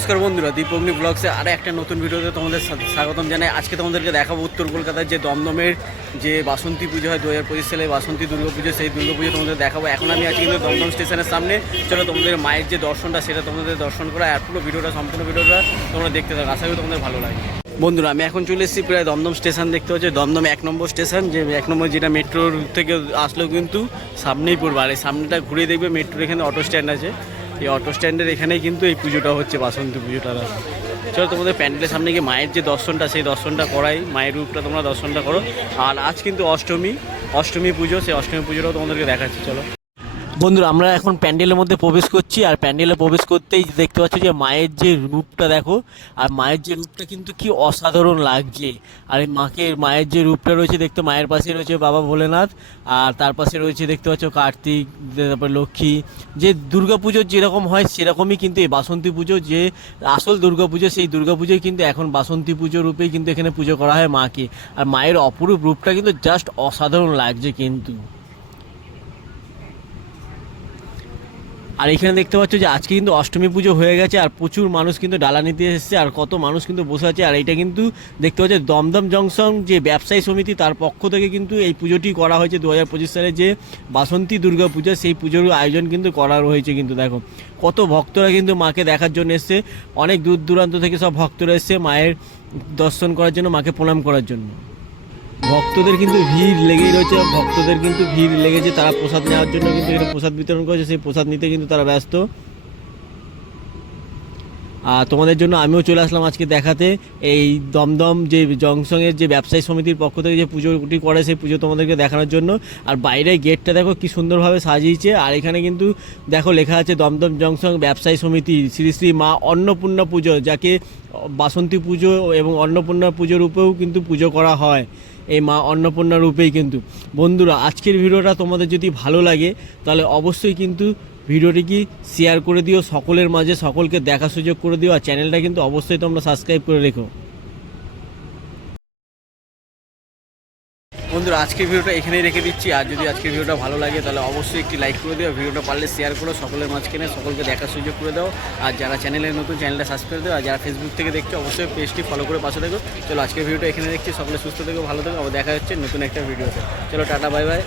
নমস্কার বন্ধুরা দীপগ্নি ব্লগসে আরও একটা নতুন ভিডিওতে তোমাদের স্বাগতম জানাই। আজকে তোমাদেরকে দেখাবো উত্তর কলকাতার যে দমদমের যে বাসন্তী পুজো হয়, দু হাজার পঁচিশ সালে বাসন্তী দুর্গা পুজো, সেই দুর্গা পুজো তোমাদের দেখাবো। এখন আমি আছি কিন্তু দমদম স্টেশনের সামনে। চলো তোমাদের মায়ের যে দর্শনটা, সেটা তোমাদের দর্শন করা আর পুরো ভিডিওটা, সম্পূর্ণ ভিডিওটা তোমরা দেখতে থাকো। আশা করি তোমাদের ভালো লাগে বন্ধুরা, আমি এখন চলে এসেছি প্রায় দমদম স্টেশন, দেখতে হচ্ছে দমদম এক নম্বর স্টেশন, যে এক নম্বর যেটা মেট্রোর থেকে আসলেও কিন্তু সামনেই পড়বে। আর এই সামনেটা ঘুরে দেখবে, মেট্রোর এখানে অটো স্ট্যান্ড আছে। এই অটো স্ট্যান্ডের এখানেই কিন্তু এই পুজোটা হচ্ছে, বাসন্তী পুজোটা। চলো তোমাদের প্যান্ডেলের সামনে গিয়ে মায়ের যে দর্শনটা, সেই দর্শনটা করাই। মায়ের রূপটা তোমরা দর্শনটা করো। আর আজ কিন্তু অষ্টমী অষ্টমী পুজো, সেই অষ্টমী পুজোটাও তোমাদেরকে দেখাচ্ছি, চলো। বন্ধুরা, আমরা এখন প্যান্ডেলের মধ্যে প্রবেশ করছি আর প্যান্ডেলে প্রবেশ করতেই দেখতে পাচ্ছ যে মায়ের যে রূপটা দেখো, আর মায়ের যে রূপটা কিন্তু কি অসাধারণ লাগছে। আর এই মাকে, মায়ের যে রূপটা রয়েছে দেখতে, মায়ের পাশে রয়েছে বাবা ভোলেনাথ, আর তার পাশে রয়েছে দেখতে পাচ্ছ কার্তিক, তারপর লক্ষ্মী। যে দুর্গা দুর্গাপুজোর যেরকম হয়, সেরকমই কিন্তু এই বাসন্তী পুজো, যে আসল দুর্গা দুর্গাপুজো সেই দুর্গাপুজোই কিন্তু এখন বাসন্তী পুজো রূপেই কিন্তু এখানে পুজো করা হয় মাকে। আর মায়ের অপরূপ রূপটা কিন্তু জাস্ট অসাধারণ লাগছে কিন্তু। আর এখানে দেখতে পাচ্ছ যে আজকে কিন্তু অষ্টমী পুজো হয়ে গেছে, আর প্রচুর মানুষ কিন্তু ডালা নিতে এসেছে, আর কত মানুষ কিন্তু বসে আছে। আর এটা কিন্তু দেখতে পাচ্ছ দমদম জংশন যে ব্যবসায়ী সমিতি, তার পক্ষ থেকে কিন্তু এই পুজোটি করা হয়েছে। দু হাজার পঁচিশ সালে যে বাসন্তী দুর্গা পূজা, সেই পুজোর আয়োজন কিন্তু করা হয়েছে কিন্তু দেখো। কত ভক্তরা কিন্তু মাকে দেখার জন্য এসছে। অনেক দূর দূরান্ত থেকে সব ভক্তরা এসছে মায়ের দর্শন করার জন্য, মাকে প্রণাম করার জন্য। ভক্তদের কিন্তু ভিড় লেগেই রয়েছে, ভক্তদের কিন্তু ভিড় লেগেছে, তারা প্রসাদ নেওয়ার জন্য কিন্তু এখানে প্রসাদ বিতরণ করেছে, সেই প্রসাদ নিতে কিন্তু তারা ব্যস্ত। আর তোমাদের জন্য আমিও চলে আসলাম আজকে দেখাতে, এই দমদম যে জংশনের যে ব্যবসায়ী সমিতির পক্ষ থেকে যে পুজোটি করে, সেই পুজো তোমাদেরকে দেখানোর জন্য। আর বাইরে গেটটা দেখো কি সুন্দরভাবে সাজিয়েছে, আর এখানে কিন্তু দেখো লেখা আছে দমদম জংশন ব্যবসায়ী সমিতি, শ্রী শ্রী মা অন্নপূর্ণা পুজো, যাকে বাসন্তী পুজো এবং অন্নপূর্ণা পুজো রূপেও কিন্তু পুজো করা হয়। এই মা অন্নপূর্ণা রূপেই কিন্তু। বন্ধুরা, আজকের ভিডিওটা তোমাদের যদি ভালো লাগে, তাহলে অবশ্যই কিন্তু ভিডিওটি কি শেয়ার করে দিও, সকলের মাঝে সকলকে দেখা সুযোগ করে দিও, আর চ্যানেলটা কিন্তু অবশ্যই তোমরা সাবস্ক্রাইব করে রেখো। বন্ধুরা, আজকের ভিডিওটা এখানেই রেখে দিচ্ছি। আর যদি আজকের ভিডিওটা ভালো লাগে, তাহলে অবশ্যই একটি লাইক করে দিও ভিডিওটা পারলে শেয়ার করো, সকলের মাঝখানে সকলকে দেখার সুযোগ করে দাও। আর যারা চ্যানেলের নতুন চ্যানেলটা সাবস্ক্রাইব করে দাও, আর যারা ফেসবুক থেকে দেখছ, অবশ্যই পেজটি ফলো করে পাশে দেখো চলো, আজকের ভিডিওটা এখানে দেখছি সকলে সুস্থ থেকো, ভালো থেকো। আবার দেখা হচ্ছে নতুন একটা ভিডিওতে। চলো, টাটা বাই বাই